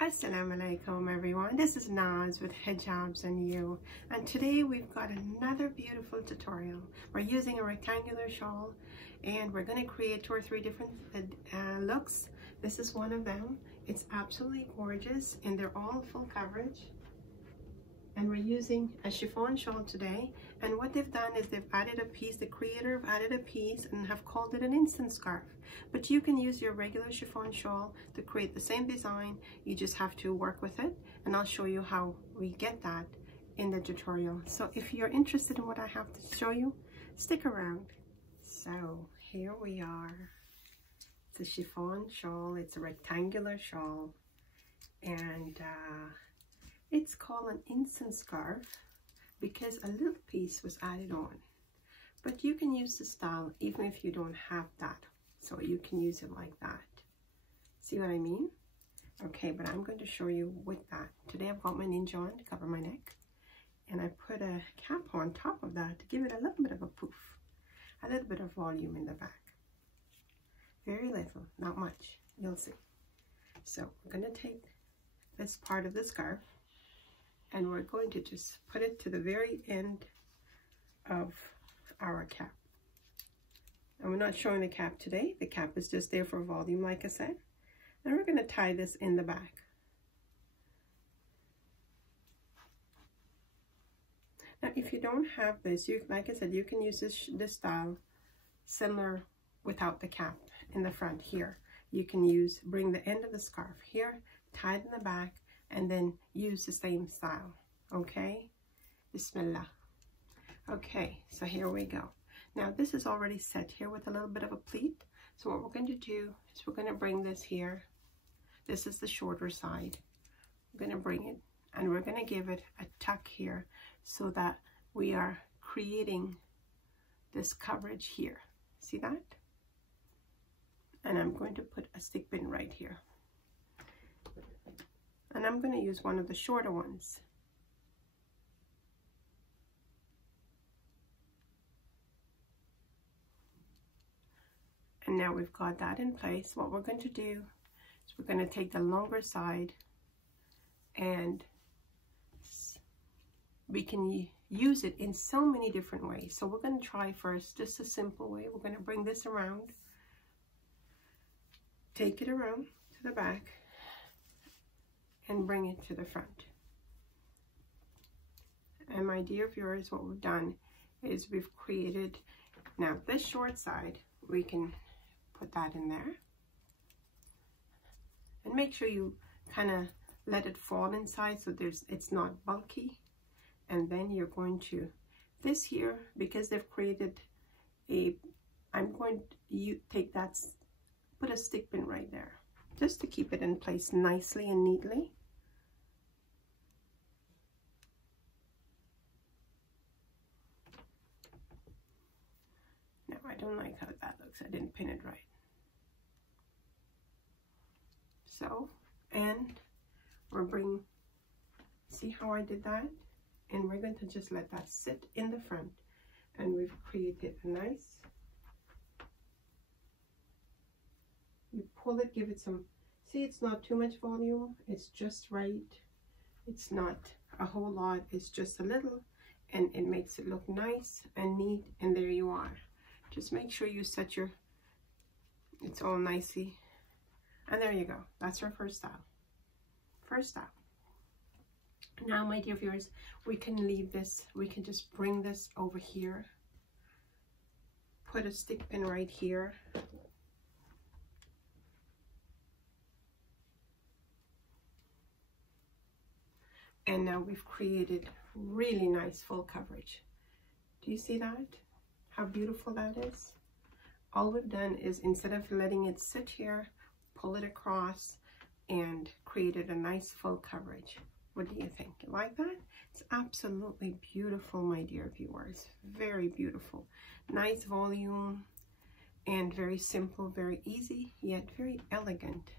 Assalamualaikum everyone, this is Naz with Hijabz&You, and today we've got another beautiful tutorial. We're using a rectangular shawl and we're going to create 2 or 3 different looks. This is one of them. It's absolutely gorgeous and they're all full coverage. And we're using a chiffon shawl today, and what they've done is they've added a piece, the creator have added a piece and have called it an instant scarf. But you can use your regular chiffon shawl to create the same design. You just have to work with it, and I'll show you how we get that in the tutorial. So if you're interested in what I have to show you, stick around. So here we are. It's a chiffon shawl, it's a rectangular shawl, and it's called an instant scarf because a little piece was added on. But you can use the style even if you don't have that. So you can use it like that. See what I mean? Okay, but I'm going to show you with that. Today I've got my ninja on to cover my neck. And I put a cap on top of that to give it a little bit of a poof. A little bit of volume in the back. Very little, not much. You'll see. So we're going to take this part of the scarf, and we're going to just put it to the very end of our cap. And we're not showing the cap today. The cap is just there for volume, like I said. And we're going to tie this in the back. Now, if you don't have this, like I said, you can use this style similar without the cap in the front here. You can bring the end of the scarf here, tie it in the back, and then use the same style. Okay, Bismillah. Okay, so here we go. Now this is already set here with a little bit of a pleat. So what we're going to do is we're going to bring this here. This is the shorter side. We're going to bring it and we're going to give it a tuck here so that we are creating this coverage here. See that? And I'm going to put a stick pin right here. And I'm going to use one of the shorter ones. And now we've got that in place. What we're going to do is we're going to take the longer side, and we can use it in so many different ways. So we're going to try first just a simple way. We're going to bring this around, take it around to the back, and bring it to the front. And my dear viewers, what we've done is we've created, now this short side, we can put that in there. And make sure you kind of let it fall inside so it's not bulky. And then you're going to, this here, because they've created I'm going to take that, put a stick pin right there, just to keep it in place nicely and neatly. I don't like how that looks. I didn't pin it right. So, and we're bringing, see how I did that? And we're going to just let that sit in the front. And we've created a nice, you pull it, give it some, see, it's not too much volume. It's just right. It's not a whole lot. It's just a little, and it makes it look nice and neat. And there you are. Just make sure you set it's all nicely. And there you go. That's our first style. First style. Now, my dear viewers, we can leave this. We can just bring this over here. Put a stick pin right here. And now we've created really nice full coverage. Do you see that? How beautiful that is? All we've done is, instead of letting it sit here, pull it across and created a nice full coverage. What do you think? You like that? It's absolutely beautiful, my dear viewers. Very beautiful. Nice volume and very simple, very easy, yet very elegant.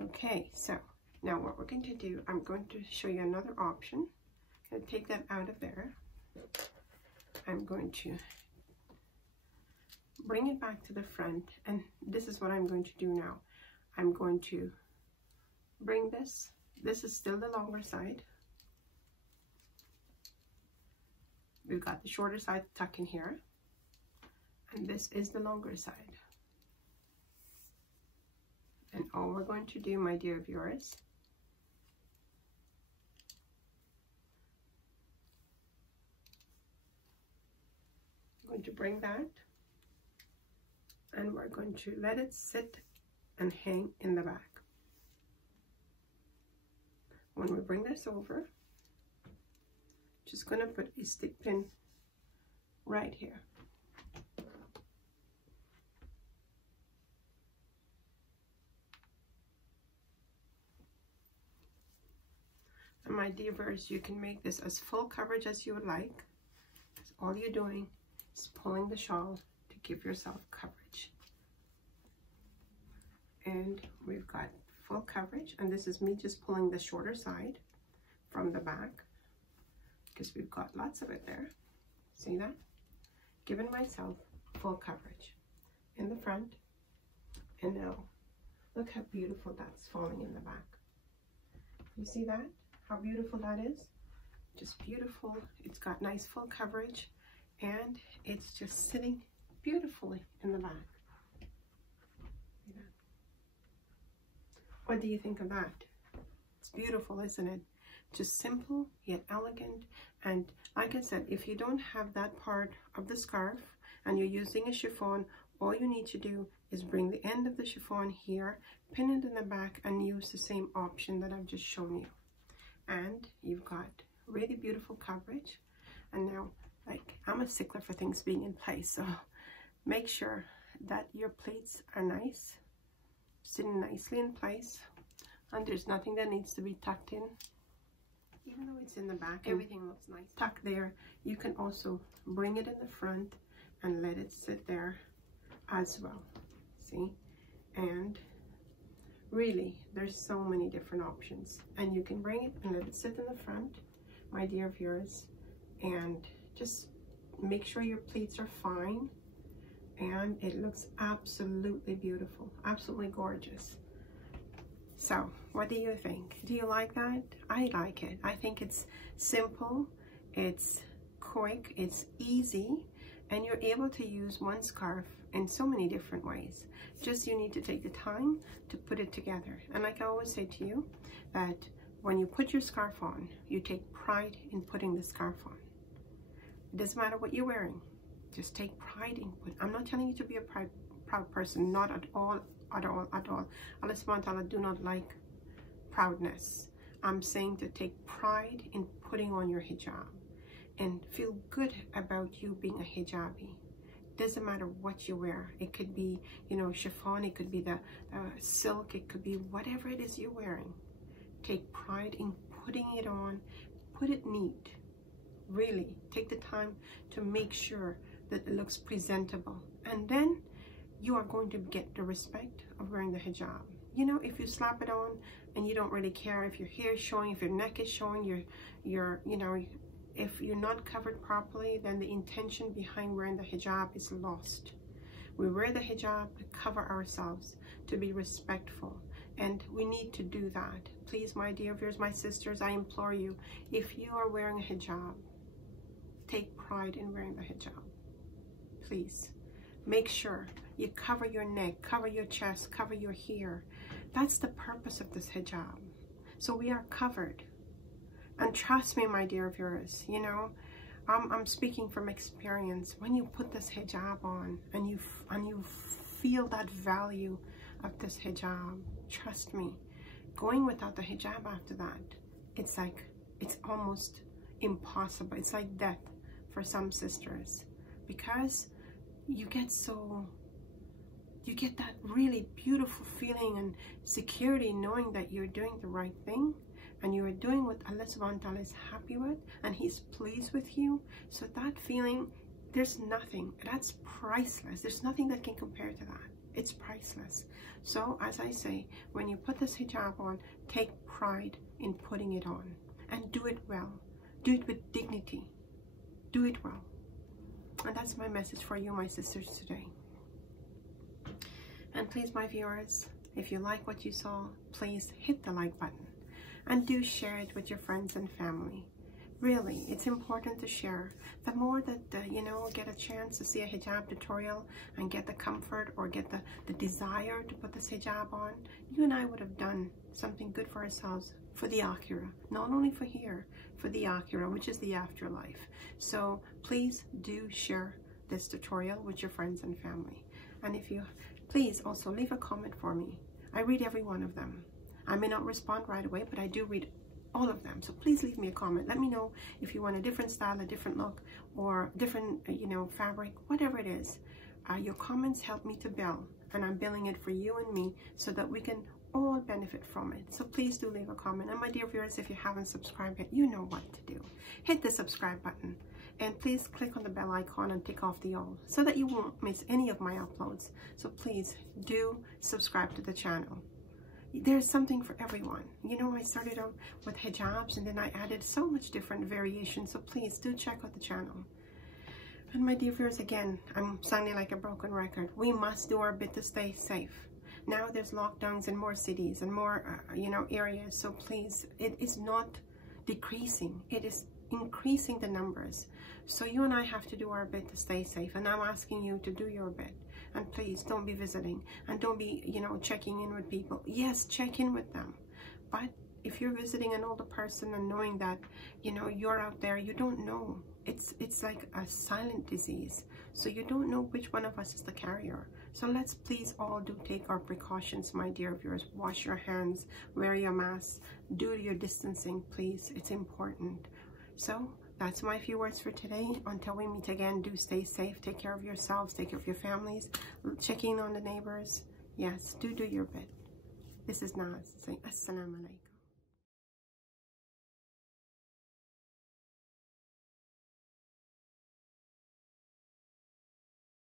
Okay, so now what we're going to do, I'm going to show you another option. I'm going to take that out of there. I'm going to bring it back to the front, and this is what I'm going to do now. I'm going to bring this is still the longer side. We've got the shorter side tucked in here, and this is the longer side. And all we're going to do, my dear viewers, I'm going to bring that, and we're going to let it sit and hang in the back. When we bring this over, just going to put a stick pin right here. And my dear viewers, you can make this as full coverage as you would like. All you're doing is pulling the shawl to give yourself coverage. And we've got full coverage, and this is me just pulling the shorter side from the back because we've got lots of it there. See that? Giving myself full coverage in the front, and now look how beautiful that's falling in the back. You see that? How beautiful that is? Just beautiful. It's got nice full coverage, and it's just sitting beautifully in the back. What do you think of that? It's beautiful, isn't it? Just simple yet elegant. And like I said, if you don't have that part of the scarf and you're using a chiffon, all you need to do is bring the end of the chiffon here, pin it in the back, and use the same option that I've just shown you. And you've got really beautiful coverage. And now, like, I'm a stickler for things being in place, so make sure that your pleats are nice, sitting nicely in place, and there's nothing that needs to be tucked in. Even though it's in the back, everything looks nice tucked there. You can also bring it in the front and let it sit there as well. See? And really, there's so many different options, and you can bring it and let it sit in the front, my dear viewers, and just make sure your pleats are fine. And it looks absolutely beautiful, absolutely gorgeous. So what do you think? Do you like that? I like it. I think it's simple, it's quick, it's easy, and you're able to use one scarf in so many different ways. Just you need to take the time to put it together. And like I always say to you, that when you put your scarf on, you take pride in putting the scarf on. It doesn't matter what you're wearing. Just take pride in it. I'm not telling you to be a proud person, not at all, at all, at all. Allah subhanahu wa ta'ala do not like proudness. I'm saying to take pride in putting on your hijab and feel good about you being a hijabi. Doesn't matter what you wear. It could be, you know, chiffon, it could be the silk, it could be whatever it is you're wearing. Take pride in putting it on. Put it neat. Really, take the time to make sure that it looks presentable, and then you are going to get the respect of wearing the hijab. You know, if you slap it on and you don't really care if your hair is showing, if your neck is showing, you know, if you're not covered properly, then the intention behind wearing the hijab is lost. We wear the hijab to cover ourselves, to be respectful, and we need to do that. Please, my dear viewers, my sisters, I implore you, if you are wearing a hijab, take pride in wearing the hijab. Please make sure you cover your neck, cover your chest, cover your hair. That's the purpose of this hijab. So we are covered. And trust me, my dear viewers, you know, I'm speaking from experience. When you put this hijab on and you feel that value of this hijab, trust me, going without the hijab after that, it's like, it's almost impossible. It's like death for some sisters, because you get that really beautiful feeling and security knowing that you're doing the right thing and you are doing what Allah subhanahu wa ta'ala is happy with and He's pleased with you. So that feeling, there's nothing, that's priceless. There's nothing that can compare to that. It's priceless. So as I say, when you put this hijab on, take pride in putting it on, and do it well. Do it with dignity. Do it well. And that's my message for you, my sisters, today. And please, my viewers, If you like what you saw, please hit the like button and do share it with your friends and family. Really, it's important to share. The more that you know, get a chance to see a hijab tutorial and get the comfort or get the desire to put this hijab on, you and I would have done something good for ourselves, for the 𝗪𝗃𝗃, not only for here, for the 𝗪𝗃𝗃, which is the afterlife. So please do share this tutorial with your friends and family. And if you, please also leave a comment for me. I read every one of them. I may not respond right away, but I do read all of them. So please leave me a comment. Let me know if you want a different style, a different look, or different, you know, fabric, whatever it is. Your comments help me to build, and I'm building it for you and me so that we can all benefit from it. So please do leave a comment. And my dear viewers, if you haven't subscribed yet, you know what to do. Hit the subscribe button, and please click on the bell icon and tick off the all so that you won't miss any of my uploads. So please do subscribe to the channel. There's something for everyone. You know, I started out with hijabs and then I added so much different variations. So please do check out the channel. And my dear viewers, again, I'm sounding like a broken record. We must do our bit to stay safe. Now there's lockdowns in more cities and more, you know, areas. So please, it is not decreasing. It is increasing the numbers. So you and I have to do our bit to stay safe. And I'm asking you to do your bit. And please don't be visiting and don't be, you know, checking in with people. Yes, check in with them. But if you're visiting an older person and knowing that, you know, you're out there, you don't know. It's like a silent disease. So you don't know which one of us is the carrier. So let's please all do take our precautions, my dear viewers. Wash your hands, wear your mask, do your distancing, please. It's important. So that's my few words for today. Until we meet again, do stay safe. Take care of yourselves. Take care of your families. Check in on the neighbors. Yes, do your bit. This is 𝗪𝗫 saying 𝗪𝗁𝗪𝗫.